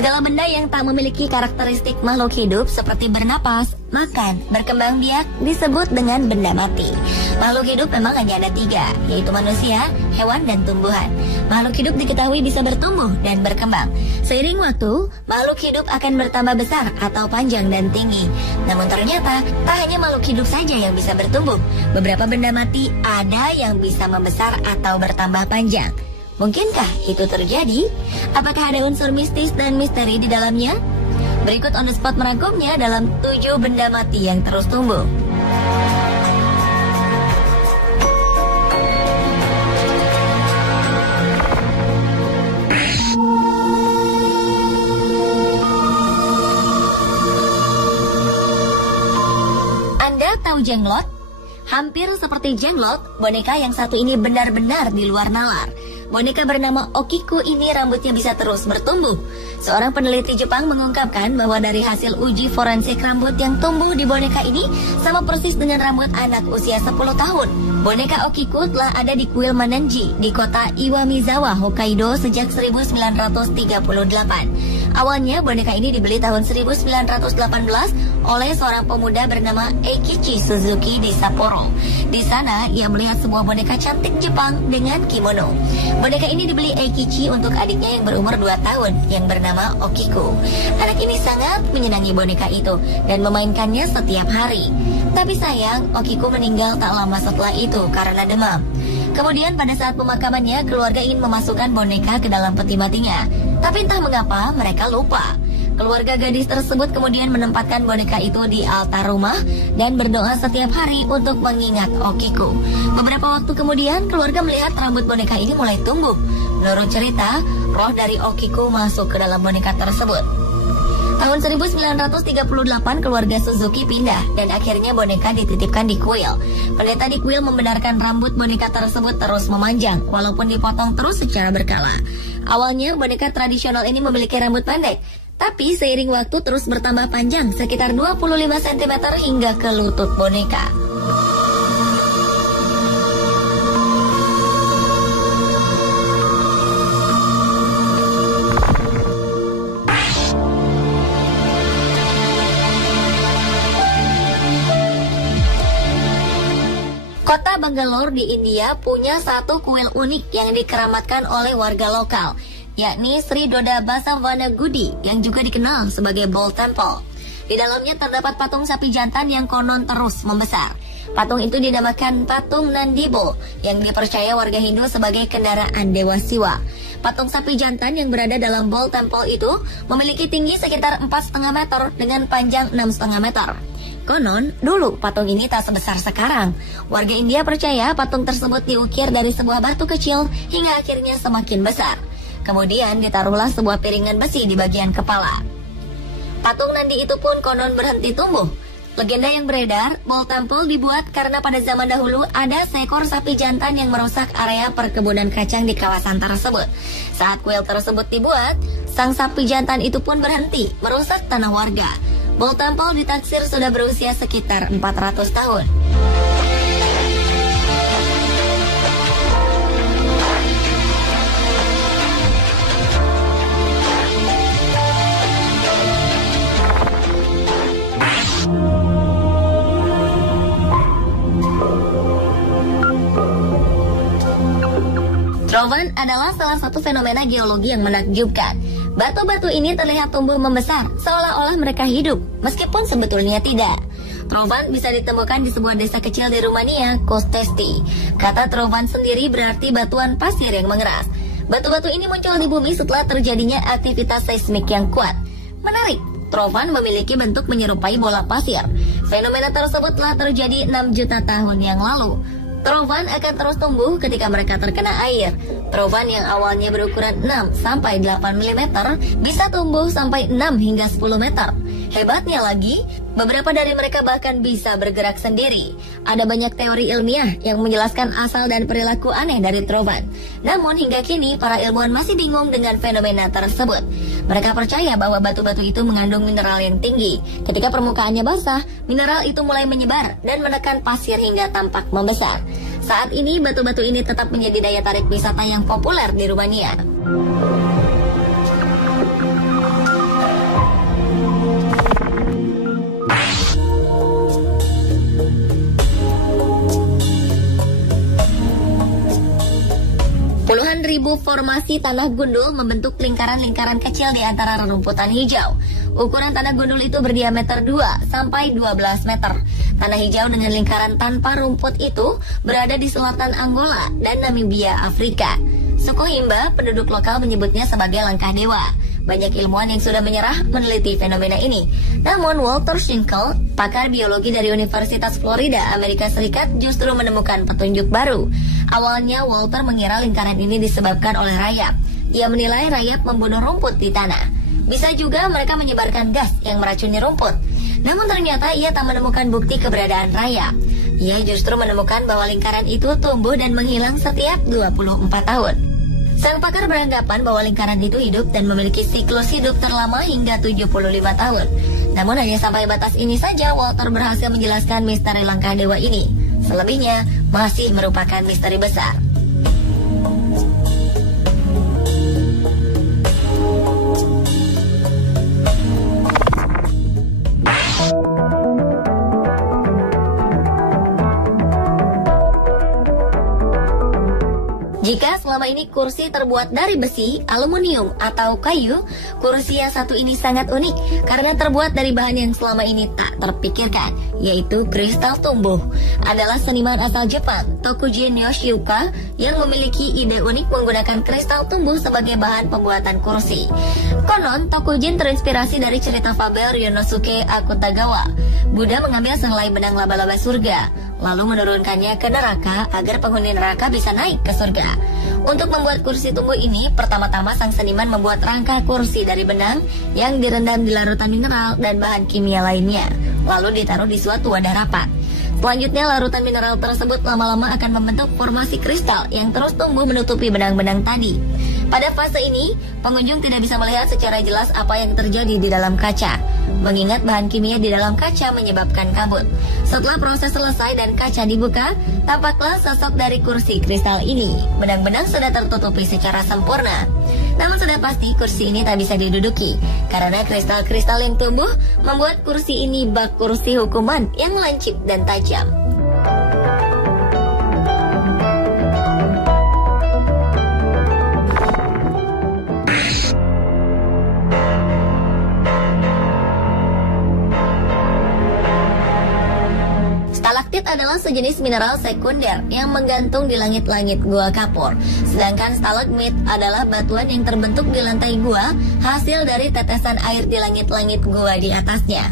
Segala benda yang tak memiliki karakteristik makhluk hidup seperti bernapas, makan, berkembang biak disebut dengan benda mati. Makhluk hidup memang hanya ada 3, yaitu manusia, hewan, dan tumbuhan. Makhluk hidup diketahui bisa bertumbuh dan berkembang. Seiring waktu, makhluk hidup akan bertambah besar atau panjang dan tinggi. Namun ternyata, tak hanya makhluk hidup saja yang bisa bertumbuh. Beberapa benda mati ada yang bisa membesar atau bertambah panjang. Mungkinkah itu terjadi? Apakah ada unsur mistis dan misteri di dalamnya? Berikut on the spot merangkumnya dalam 7 benda mati yang terus tumbuh. Anda tahu jenglot? Hampir seperti jenglot, boneka yang satu ini benar-benar di luar nalar. Boneka bernama Okiko ini rambutnya bisa terus bertumbuh. Seorang peneliti Jepang mengungkapkan bahwa dari hasil uji forensik rambut yang tumbuh di boneka ini sama persis dengan rambut anak usia 10 tahun. Boneka Okiko telah ada di kuil Manenji di kota Iwamizawa, Hokkaido sejak 1938. Awalnya boneka ini dibeli tahun 1918 oleh seorang pemuda bernama Eikichi Suzuki di Sapporo. Di sana ia melihat sebuah boneka cantik Jepang dengan kimono. Boneka ini dibeli Eikichi untuk adiknya yang berumur 2 tahun yang bernama Okiko. Anak ini sangat menyenangi boneka itu dan memainkannya setiap hari. Tapi sayang, Okiko meninggal tak lama setelah itu karena demam. Kemudian pada saat pemakamannya, keluarga ingin memasukkan boneka ke dalam peti matinya. Tapi entah mengapa mereka lupa. Keluarga gadis tersebut kemudian menempatkan boneka itu di altar rumah dan berdoa setiap hari untuk mengingat Okiko. Beberapa waktu kemudian, keluarga melihat rambut boneka ini mulai tumbuh. Menurut cerita, roh dari Okiko masuk ke dalam boneka tersebut. Tahun 1938 keluarga Suzuki pindah dan akhirnya boneka dititipkan di kuil. Pendeta di kuil membenarkan rambut boneka tersebut terus memanjang walaupun dipotong terus secara berkala. Awalnya boneka tradisional ini memiliki rambut pendek, tapi seiring waktu terus bertambah panjang sekitar 25 cm hingga ke lutut boneka. Kota Bangalore di India punya satu kuil unik yang dikeramatkan oleh warga lokal, yakni Sri Doda Basavana Gudi yang juga dikenal sebagai Bull Temple. Di dalamnya terdapat patung sapi jantan yang konon terus membesar. Patung itu dinamakan patung Nandi Bull yang dipercaya warga Hindu sebagai kendaraan Dewa Siwa. Patung sapi jantan yang berada dalam Bull Temple itu memiliki tinggi sekitar 4,5 meter dengan panjang 6,5 meter. Konon, dulu patung ini tak sebesar sekarang. Warga India percaya patung tersebut diukir dari sebuah batu kecil hingga akhirnya semakin besar. Kemudian ditaruhlah sebuah piringan besi di bagian kepala. Patung Nandi itu pun konon berhenti tumbuh. Legenda yang beredar, Bull Temple dibuat karena pada zaman dahulu ada seekor sapi jantan yang merusak area perkebunan kacang di kawasan tersebut. Saat kuil tersebut dibuat, sang sapi jantan itu pun berhenti merusak tanah warga. Bull Temple ditaksir sudah berusia sekitar 400 tahun. Trovan adalah salah satu fenomena geologi yang menakjubkan. Batu-batu ini terlihat tumbuh membesar, seolah-olah mereka hidup, meskipun sebetulnya tidak. Trovan bisa ditemukan di sebuah desa kecil di Rumania, Kostesti. Kata Trovan sendiri berarti batuan pasir yang mengeras. Batu-batu ini muncul di bumi setelah terjadinya aktivitas seismik yang kuat. Menarik, Trovan memiliki bentuk menyerupai bola pasir. Fenomena tersebut telah terjadi 6 juta tahun yang lalu. Trovan akan terus tumbuh ketika mereka terkena air. Trovan yang awalnya berukuran 6 sampai 8 mm bisa tumbuh sampai 6 hingga 10 meter. Hebatnya lagi, beberapa dari mereka bahkan bisa bergerak sendiri. Ada banyak teori ilmiah yang menjelaskan asal dan perilaku aneh dari Trovan. Namun hingga kini para ilmuwan masih bingung dengan fenomena tersebut. Mereka percaya bahwa batu-batu itu mengandung mineral yang tinggi. Ketika permukaannya basah, mineral itu mulai menyebar dan menekan pasir hingga tampak membesar. Saat ini batu-batu ini tetap menjadi daya tarik wisata yang populer di Rumania. Puluhan ribu formasi tanah gundul membentuk lingkaran-lingkaran kecil di antara rerumputan hijau. Ukuran tanah gundul itu berdiameter 2 sampai 12 meter. Tanah hijau dengan lingkaran tanpa rumput itu berada di selatan Angola dan Namibia, Afrika. Suku Himba, penduduk lokal menyebutnya sebagai langkah dewa. Banyak ilmuwan yang sudah menyerah meneliti fenomena ini. Namun Walter Schinkel, pakar biologi dari Universitas Florida, Amerika Serikat, justru menemukan petunjuk baru. Awalnya Walter mengira lingkaran ini disebabkan oleh rayap. Ia menilai rayap membunuh rumput di tanah. Bisa juga mereka menyebarkan gas yang meracuni rumput. Namun ternyata ia tak menemukan bukti keberadaan rayap. Ia justru menemukan bahwa lingkaran itu tumbuh dan menghilang setiap 24 tahun. Sang pakar beranggapan bahwa lingkaran itu hidup dan memiliki siklus hidup terlama hingga 75 tahun. Namun hanya sampai batas ini saja Walter berhasil menjelaskan misteri langkah dewa ini. Selebihnya masih merupakan misteri besar. Jika selama ini kursi terbuat dari besi, aluminium, atau kayu, kursi yang satu ini sangat unik karena terbuat dari bahan yang selama ini tak terpikirkan, yaitu kristal tumbuh. Adalah seniman asal Jepang, Tokujin Yoshioka, yang memiliki ide unik menggunakan kristal tumbuh sebagai bahan pembuatan kursi. Konon, Tokujin terinspirasi dari cerita fabel Ryonosuke Akutagawa. Buddha mengambil sehelai benang laba-laba surga, lalu menurunkannya ke neraka agar penghuni neraka bisa naik ke surga. Untuk membuat kursi tumbuh ini, pertama-tama sang seniman membuat rangka kursi dari benang yang direndam di larutan mineral dan bahan kimia lainnya, lalu ditaruh di suatu wadah rapat. Selanjutnya, larutan mineral tersebut lama-lama akan membentuk formasi kristal yang terus tumbuh menutupi benang-benang tadi. Pada fase ini, pengunjung tidak bisa melihat secara jelas apa yang terjadi di dalam kaca, mengingat bahan kimia di dalam kaca menyebabkan kabut. Setelah proses selesai dan kaca dibuka, tampaklah sosok dari kursi kristal ini. Benang-benang sudah tertutupi secara sempurna. Namun sudah pasti kursi ini tak bisa diduduki, karena kristal-kristal yang tumbuh membuat kursi ini bak kursi hukuman yang lancip dan tajam. Stalaktit adalah sejenis mineral sekunder yang menggantung di langit-langit gua kapur. Sedangkan stalagmit adalah batuan yang terbentuk di lantai gua hasil dari tetesan air di langit-langit gua di atasnya.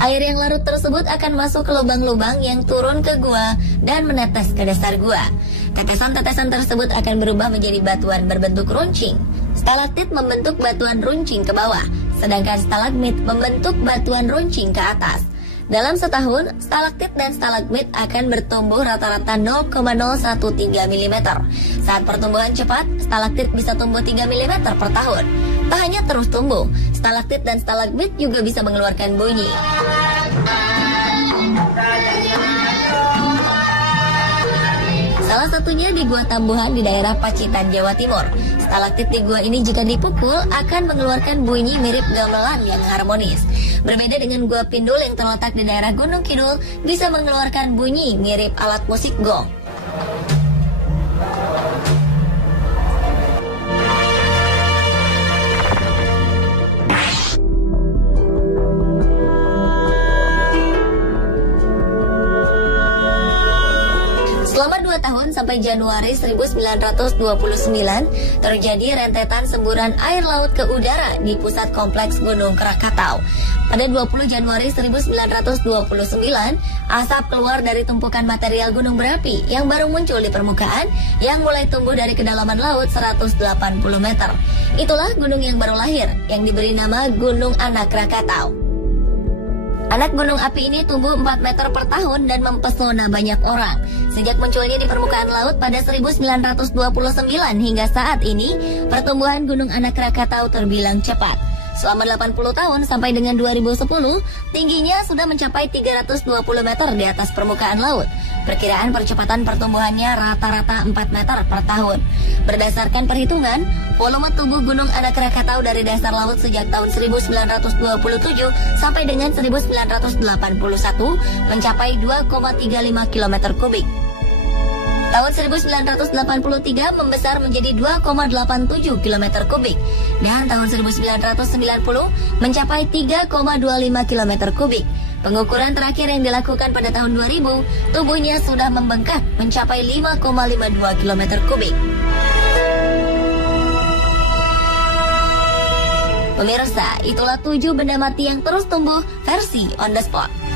Air yang larut tersebut akan masuk ke lubang-lubang yang turun ke gua dan menetes ke dasar gua. Tetesan-tetesan tersebut akan berubah menjadi batuan berbentuk runcing. Stalaktit membentuk batuan runcing ke bawah, sedangkan stalagmit membentuk batuan runcing ke atas. Dalam setahun, stalaktit dan stalagmit akan bertumbuh rata-rata 0,013 mm. Saat pertumbuhan cepat, stalaktit bisa tumbuh 3 mm per tahun. Tak hanya terus tumbuh, stalaktit dan stalagmit juga bisa mengeluarkan bunyi. Salah satunya di Gua Tambuhan di daerah Pacitan, Jawa Timur. Stalaktit di gua ini jika dipukul akan mengeluarkan bunyi mirip gamelan yang harmonis. Berbeda dengan Gua Pindul yang terletak di daerah Gunung Kidul, bisa mengeluarkan bunyi mirip alat musik gong. Selama 2 tahun sampai Januari 1929, terjadi rentetan semburan air laut ke udara di pusat kompleks Gunung Krakatau. Pada 20 Januari 1929, asap keluar dari tumpukan material gunung berapi yang baru muncul di permukaan yang mulai tumbuh dari kedalaman laut 180 meter. Itulah gunung yang baru lahir yang diberi nama Gunung Anak Krakatau. Anak gunung api ini tumbuh 4 meter per tahun dan mempesona banyak orang. Sejak munculnya di permukaan laut pada 1929 hingga saat ini, pertumbuhan Gunung Anak Krakatau terbilang cepat. Selama 80 tahun sampai dengan 2010, tingginya sudah mencapai 320 meter di atas permukaan laut. Perkiraan percepatan pertumbuhannya rata-rata 4 meter per tahun. Berdasarkan perhitungan, volume tubuh Gunung Anak Krakatau dari dasar laut sejak tahun 1927 sampai dengan 1981 mencapai 2,35 km kubik. Tahun 1983 membesar menjadi 2,87 km kubik dan tahun 1990 mencapai 3,25 km kubik. Pengukuran terakhir yang dilakukan pada tahun 2000, tubuhnya sudah membengkak mencapai 5,52 km kubik. Pemirsa, itulah 7 benda mati yang terus tumbuh versi on the spot.